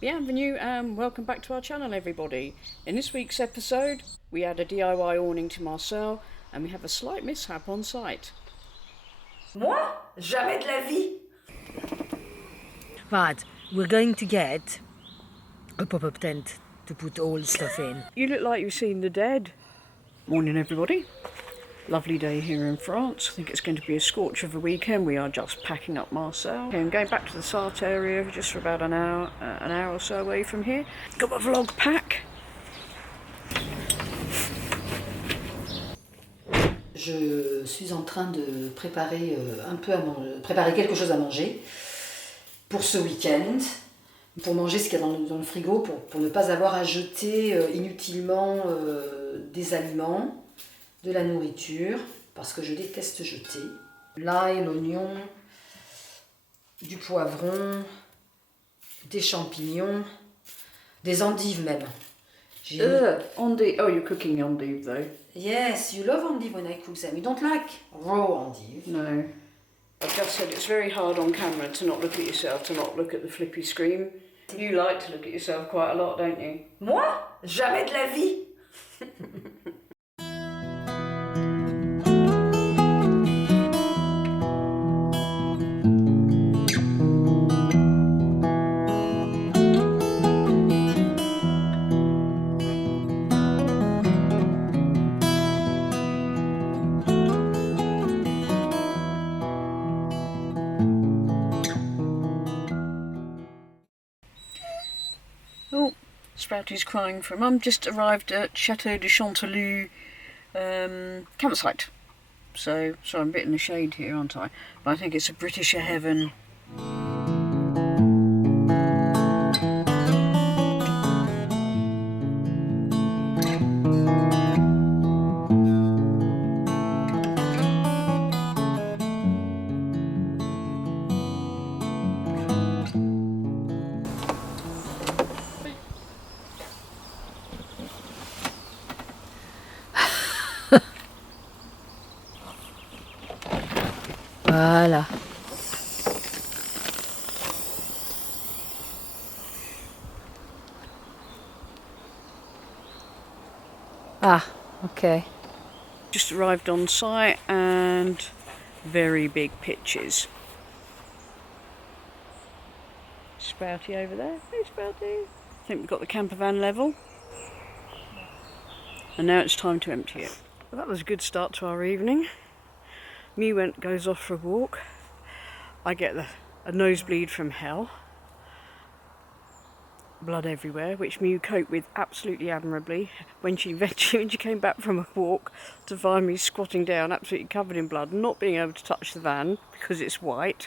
Bienvenue and welcome back to our channel, everybody. In this week's episode, we add a DIY awning to Marcel and we have a slight mishap on site. Moi? Jamais de la vie! But we're going to get a pop-up tent to put all stuff in. You look like you've seen the dead. Morning, everybody. Lovely day here in France. I think it's going to be a scorch of a weekend. We are just packing up Marcel. Okay, I'm going back to the Sarthe area just for about an hour or so away from here. Got my vlog pack. Je suis en train de préparer préparer quelque chose à manger pour ce week-end, pour manger ce qu'il y a dans le frigo, pour ne pas avoir à jeter inutilement des aliments, de la nourriture, parce que je déteste jeter. L'ail, l'oignon, du poivron, des champignons, des endives même. Endive. Oh, you're cooking endive though. Yes, you love endive when I cook them. You don't like raw endive. No. I've just said it's very hard on camera to not look at yourself, to not look at the flippy screen. You like to look at yourself quite a lot, don't you? Moi? Jamais de la vie! Oh, Sprouty's crying for Mum. Just arrived at Chateau de Chanteloup campsite. So I'm a bit in the shade here, aren't I? But I think it's a Britisher heaven. Voilà. Ah, okay. Just arrived on site and very big pitches. Sprouty over there. Hey Sprouty. I think we've got the campervan level. And now it's time to empty it. Well, that was a good start to our evening. Mew goes off for a walk. I get a nosebleed from hell. Blood everywhere, which Mew coped with absolutely admirably when she came back from a walk to find me squatting down absolutely covered in blood, not being able to touch the van because it's white,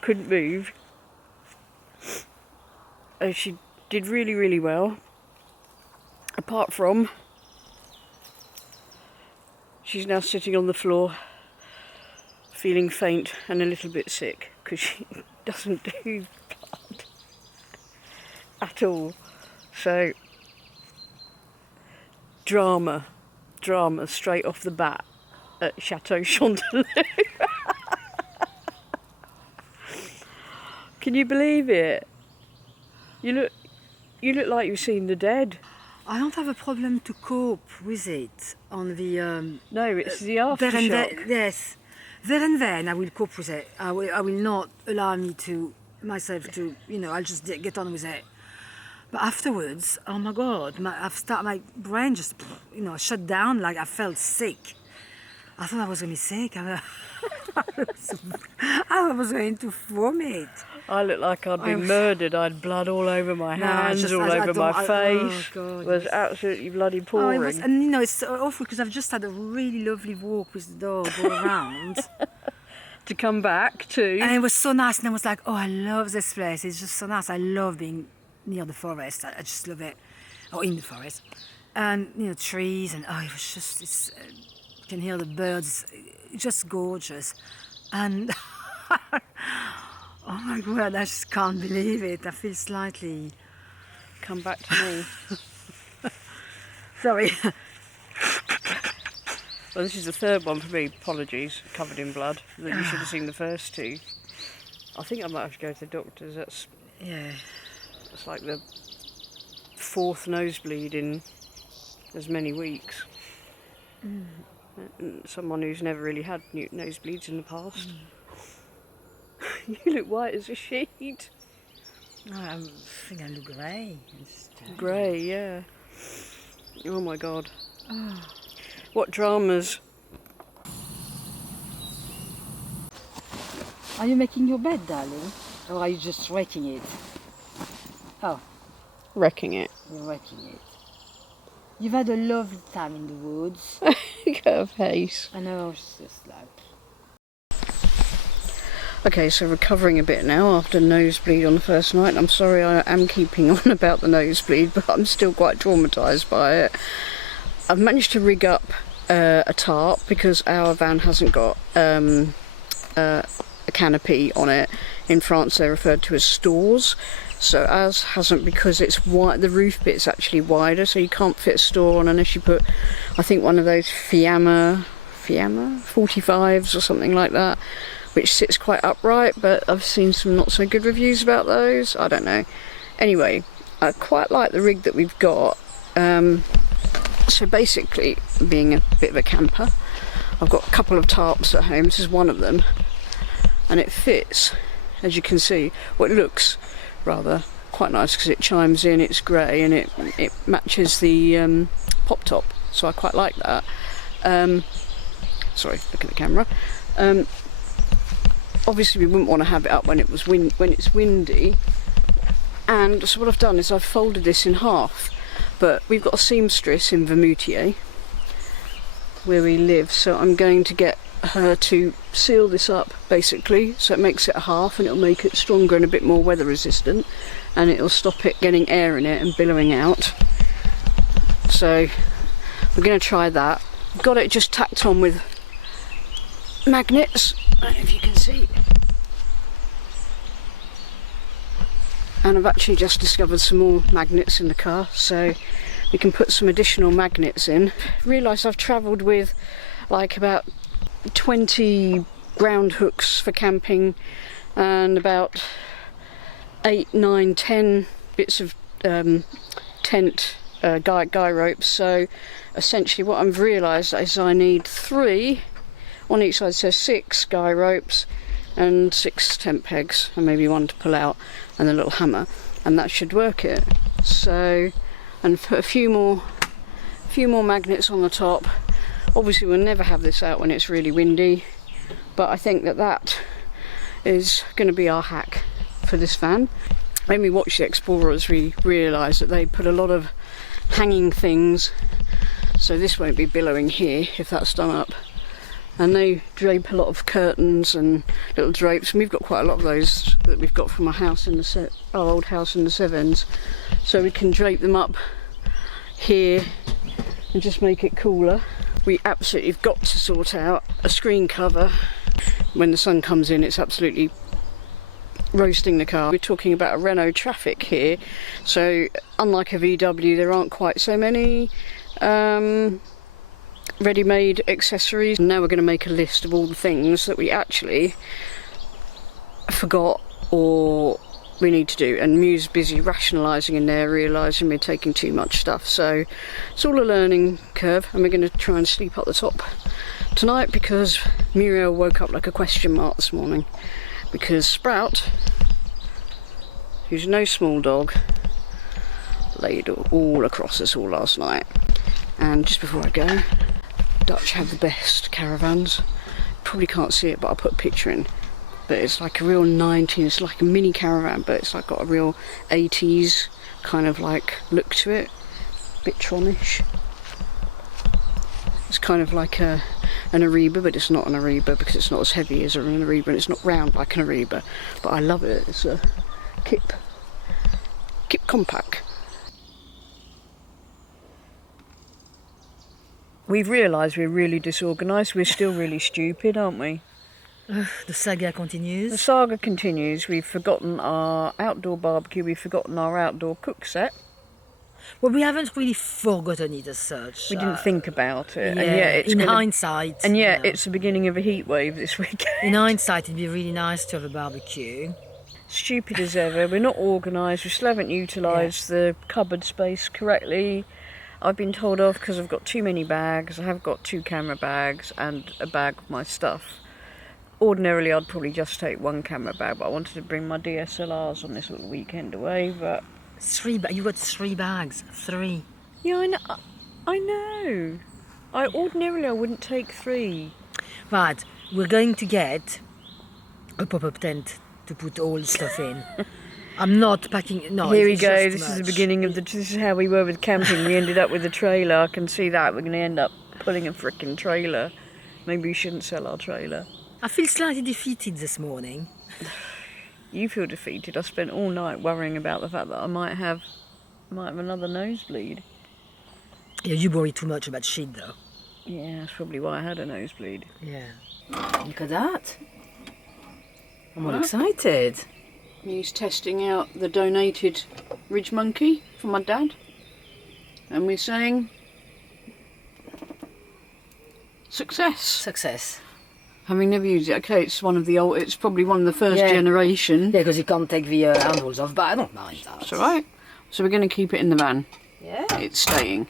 couldn't move. She did really, really well, apart from she's now sitting on the floor feeling faint and a little bit sick because she doesn't do blood at all. So drama straight off the bat at Chateau Chanteloup. Can you believe it? You look like you've seen the dead. I don't have a problem to cope with it on the No, it's the aftershock. Yes. There and then I will cope with it. I will not allow myself to, I'll just get on with it. But afterwards, oh my God, my brain just, shut down, like I felt sick. I thought I was going to be sick. I was going to vomit. I looked like I'd been murdered. I had blood all over my hands, all over my face. Oh God, it was absolutely bloody pouring. And it's so awful because I've just had a really lovely walk with the dog all around. To come back to. And it was so nice. And I was like, oh, I love this place. It's just so nice. I love being near the forest. I just love it. Or in the forest. And, trees. And, it was just, you can hear the birds. It's just gorgeous. And, oh my God, I just can't believe it. I feel slightly... Come back to me. Sorry. Well, this is the third one for me. Apologies, covered in blood. You should have seen the first two. I think I might have to go to the doctors. That's It's like the 4th nosebleed in as many weeks. Someone who's never really had nosebleeds in the past. You look white as a sheet. I think I look grey. Grey, yeah. Oh my god. What dramas. Are you making your bed, darling? Or are you just wrecking it? Oh, Wrecking it. you're wrecking it. You've had a lovely time in the woods. Look at her face. I know, it's just like... Okay, so recovering a bit now after nosebleed on the first night. I'm sorry I am keeping on about the nosebleed, but I'm still quite traumatised by it. I've managed to rig up a tarp because our van hasn't got a canopy on it. In France they're referred to as stores. So ours hasn't, because it's wide, the roof bit's actually wider, so you can't fit a store on unless you put, I think, one of those Fiamma 45s or something like that, which sits quite upright, but I've seen some not so good reviews about those. I don't know. Anyway, I quite like the rig that we've got. So basically, being a bit of a camper, I've got a couple of tarps at home. This is one of them, and it fits, as you can see. Well, it looks rather quite nice because it chimes in, it's grey, and it matches the pop top, so I quite like that. Sorry, look at the camera. Obviously we wouldn't want to have it up when it's windy, and so what I've done is I've folded this in half, but we've got a seamstress in Vermoutier where we live, so I'm going to get her to seal this up basically, so it makes it a half, and it'll make it stronger and a bit more weather resistant, and it'll stop it getting air in it and billowing out. So we're going to try that. Got it just tacked on with magnets, I don't know if you can see, and I've actually just discovered some more magnets in the car, so we can put some additional magnets in. Realised I've travelled with like about 20 ground hooks for camping and about 8, 9, 10 bits of tent guy ropes, so essentially what I've realised is I need 3 on each side, so 6 guy ropes and 6 tent pegs, and maybe 1 to pull out, and a little hammer, and that should work it. So, and put a few more magnets on the top. Obviously we'll never have this out when it's really windy, but I think that is going to be our hack for this van. When we watched the Explorers, we realised that they put a lot of hanging things, so this won't be billowing here if that's done up. And they drape a lot of curtains and little drapes, and we've got quite a lot of those that we've got from our house in the our old house in the Sevens, so we can drape them up here and just make it cooler. We absolutely have got to sort out a screen cover. When the sun comes in, it's absolutely roasting the car. We're talking about a Renault Trafic here, so unlike a VW, there aren't quite so many ready-made accessories. Now we're going to make a list of all the things that we actually forgot or we need to do, and Mew's busy rationalising in there, realising we're taking too much stuff, so it's all a learning curve, and we're going to try and sleep up the top tonight because Muriel woke up like a question mark this morning, because Sprout, who's no small dog, laid all across us all last night. And just before I go, Dutch have the best caravans. Probably can't see it, but I'll put a picture in. But it's like a real 90s, it's like a mini caravan, but it's like got a real 80s kind of like look to it. Bit Tronish. It's kind of like an Ariba, but it's not an Ariba because it's not as heavy as an Ariba, and it's not round like an Ariba. But I love it. It's a Kip Compact. We've realised we're really disorganised. We're still really stupid, aren't we? The saga continues. The saga continues. We've forgotten our outdoor barbecue. We've forgotten our outdoor cook set. Well, we haven't really forgotten it as such. We didn't think about it. Yeah, and yet it's in hindsight. And yet you know. it's the beginning of a heat wave this weekend. In hindsight, it'd be really nice to have a barbecue. stupid as ever. We're not organised. We still haven't utilised the cupboard space correctly. I've been told off because I've got too many bags. I have got 2 camera bags and a bag with my stuff. Ordinarily I'd probably just take 1 camera bag, but I wanted to bring my DSLRs on this little weekend away. But 3 you got 3 bags. 3. yeah, I know. Ordinarily I wouldn't take 3. But we're going to get a pop-up tent to put all stuff in. I'm not packing. No, Here we it's go. just This too is the much. beginning of this is how we were with camping. We ended up with a trailer. I can see that. We're going to end up pulling a frickin' trailer. Maybe we shouldn't sell our trailer. I feel slightly defeated this morning. You feel defeated. I spent all night worrying about the fact that I might have another nosebleed. Yeah, you worry too much about shit, though. Yeah, that's probably why I had a nosebleed. Yeah. Look at that. I'm all excited. He's testing out the donated Ridge Monkey from my dad. And we're saying success. Success. Having never used it, okay, it's probably one of the first Yeah. generation. Yeah, because you can't take the handles off, but I don't mind that. It's alright. So we're going to keep it in the van. Yeah. It's staying.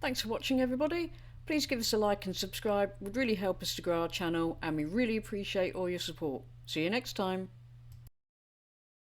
Thanks for watching, everybody. Please give us a like and subscribe. It would really help us to grow our channel, and we really appreciate all your support. See you next time.